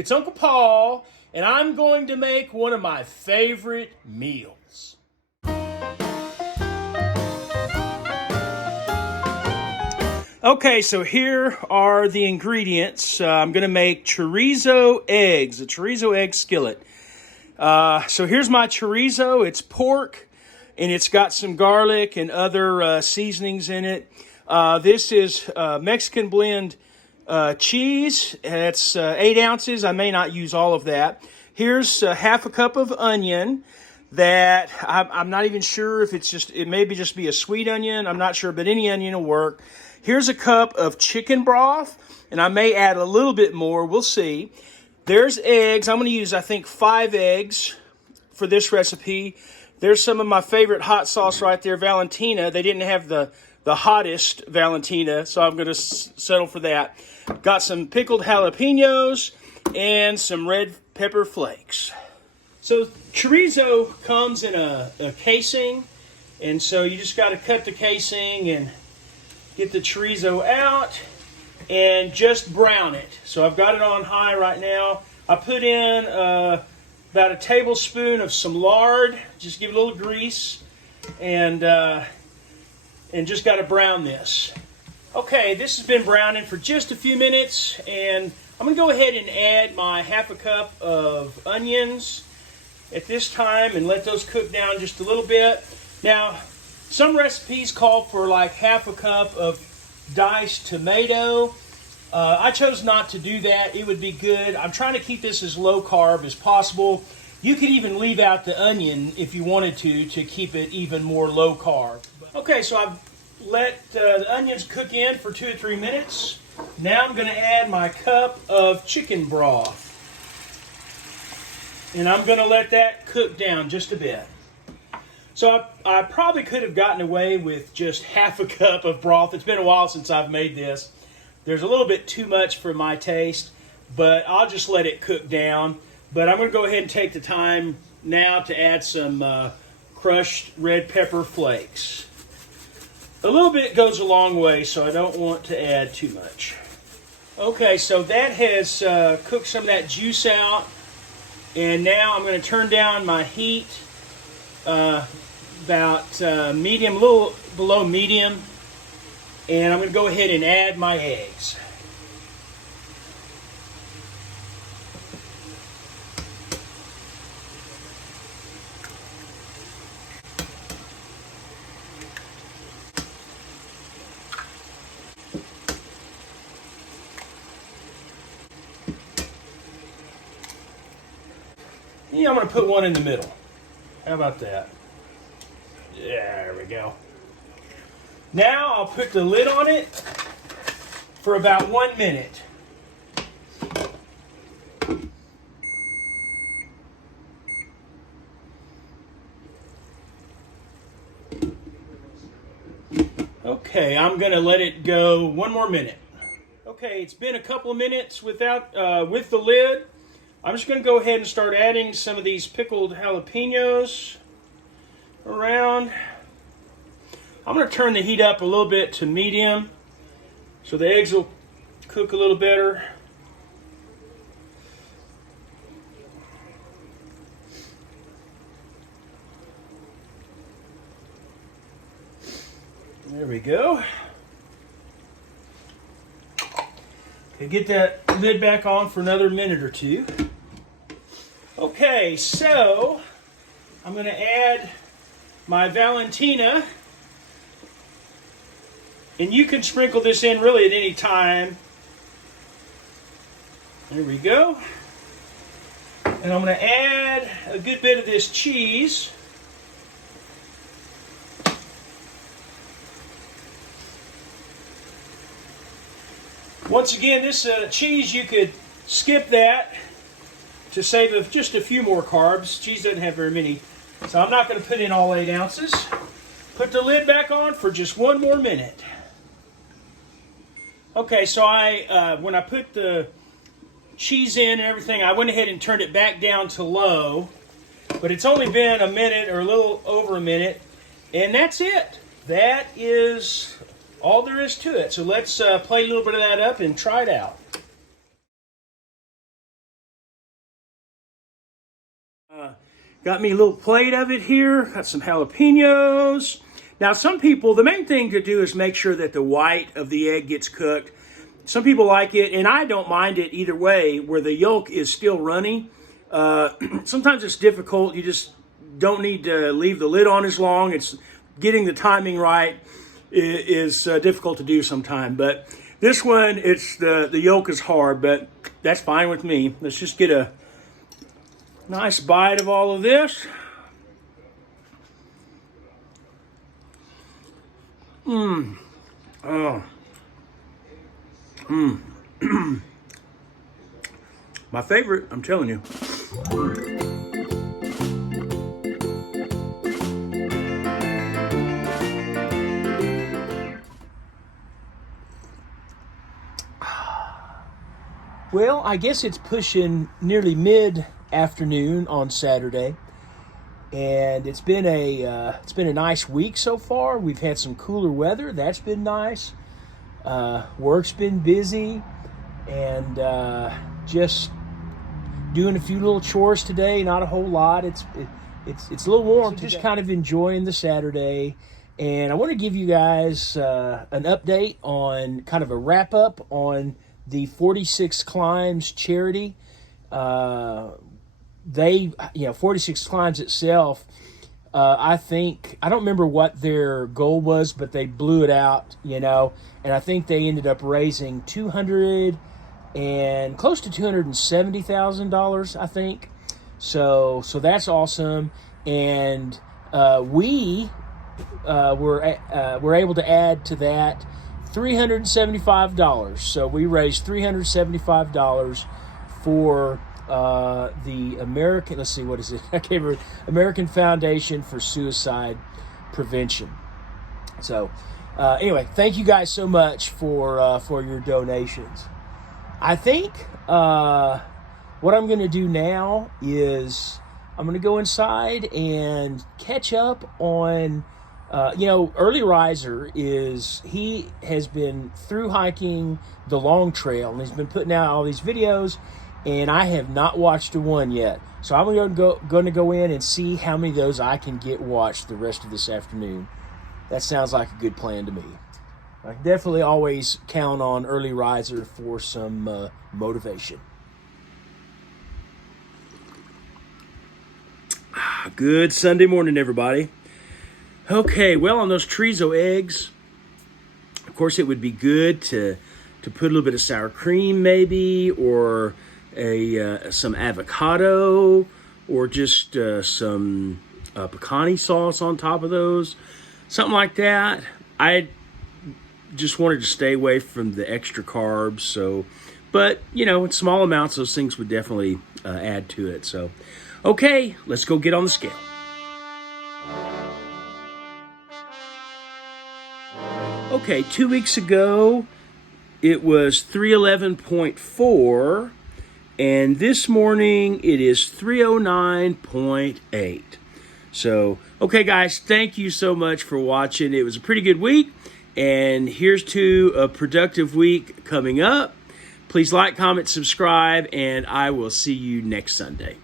It's Uncle Paul, and I'm going to make one of my favorite meals. Okay, so here are the ingredients. I'm going to make chorizo eggs, a chorizo egg skillet. So here's my chorizo. It's pork, and it's got some garlic and other seasonings in it. This is Mexican blend cheese. It's 8 ounces. I may not use all of that. Here's half a cup of onion that I'm not even sure if it may just be a sweet onion. I'm not sure, but any onion will work. Here's a cup of chicken broth, and I may add a little bit more. We'll see. There's eggs. I'm going to use, I think, 5 eggs for this recipe. There's some of my favorite hot sauce right there, Valentina. They didn't have the hottest Valentina, so I'm going to settle for that. Got some pickled jalapenos and some red pepper flakes. So chorizo comes in a casing, and so you just got to cut the casing and get the chorizo out and just brown it. So I've got it on high right now. I put in about a tablespoon of some lard, just give it a little grease, and just got to brown this. Okay, this has been browning for just a few minutes, and I'm going to go ahead and add my half a cup of onions at this time and let those cook down just a little bit. Now, some recipes call for like half a cup of diced tomato. I chose not to do that. It would be good. I'm trying to keep this as low carb as possible. You could even leave out the onion if you wanted to keep it even more low carb. Okay, so I've let the onions cook in for 2 or 3 minutes. Now I'm going to add my cup of chicken broth. And I'm going to let that cook down just a bit. So I probably could have gotten away with just half a cup of broth. It's been a while since I've made this. There's a little bit too much for my taste, but I'll just let it cook down. But I'm going to go ahead and take the time now to add some crushed red pepper flakes. A little bit goes a long way, so I don't want to add too much. Okay, so that has cooked some of that juice out. And now I'm going to turn down my heat about medium, a little below medium. And I'm going to go ahead and add my eggs. Yeah, I'm going to put one in the middle. How about that? Yeah, there we go. Now I'll put the lid on it for about 1 minute. Okay, I'm going to let it go 1 more minute. Okay, it's been a couple of minutes with the lid. I'm just going to go ahead and start adding some of these pickled jalapenos around. I'm going to turn the heat up a little bit to medium so the eggs will cook a little better. There we go. Okay, get that lid back on for another minute or 2. Okay, so I'm going to add my Valentina. And you can sprinkle this in really at any time. There we go. And I'm going to add a good bit of this cheese. Once again, this cheese, you could skip that to save just a few more carbs. Cheese doesn't have very many. So I'm not going to put in all 8 ounces. Put the lid back on for just 1 more minute. Okay, so when I put the cheese in and everything, I went ahead and turned it back down to low. But it's only been a minute or a little over a minute. And that's it. That is all there is to it. So let's play a little bit of that up and try it out. Got me a little plate of it here. Got some jalapenos. Now, some people, the main thing to do is make sure that the white of the egg gets cooked. Some people like it, and I don't mind it either way, where the yolk is still runny. Sometimes it's difficult. You just don't need to leave the lid on as long. It's getting the timing right is difficult to do sometimes. But this one, it's the yolk is hard, but that's fine with me. Let's just get a nice bite of all of this. Oh. My favorite, I'm telling you. Well, I guess it's pushing nearly mid-afternoon on Saturday, and it's been a nice week so far. We've had some cooler weather. That's been nice. Work's been busy, and just doing a few little chores today. Not a whole lot. It's a little warm. So just kind of enjoying the Saturday, and I want to give you guys an update on kind of a wrap up on the 46 Climbs charity. 46 Climbs itself, I don't remember what their goal was, but they blew it out, and I think they ended up raising close to $270,000, I think. So that's awesome, and we were able to add to that $375. So we raised $375 for the American, let's see, what is it? I can't remember. American Foundation for Suicide Prevention. So anyway, thank you guys so much for your donations. I think what I'm going to do now is I'm going to go inside and catch up on Early Riser he has been through hiking the Long Trail, and he's been putting out all these videos, and I have not watched a one yet. So I'm going to go in and see how many of those I can get watched the rest of this afternoon. That sounds like a good plan to me. I can definitely always count on Early Riser for some motivation. Good Sunday morning, everybody. Okay, well, on those chorizo eggs, of course, it would be good to put a little bit of sour cream, maybe, or some avocado, or just some pecani sauce on top of those, something like that. I just wanted to stay away from the extra carbs, but in small amounts, those things would definitely add to it. So, okay, let's go get on the scale. Okay, 2 weeks ago, it was 311.4, and this morning it is 309.8. So, okay, guys, thank you so much for watching. It was a pretty good week, and here's to a productive week coming up. Please like, comment, subscribe, and I will see you next Sunday.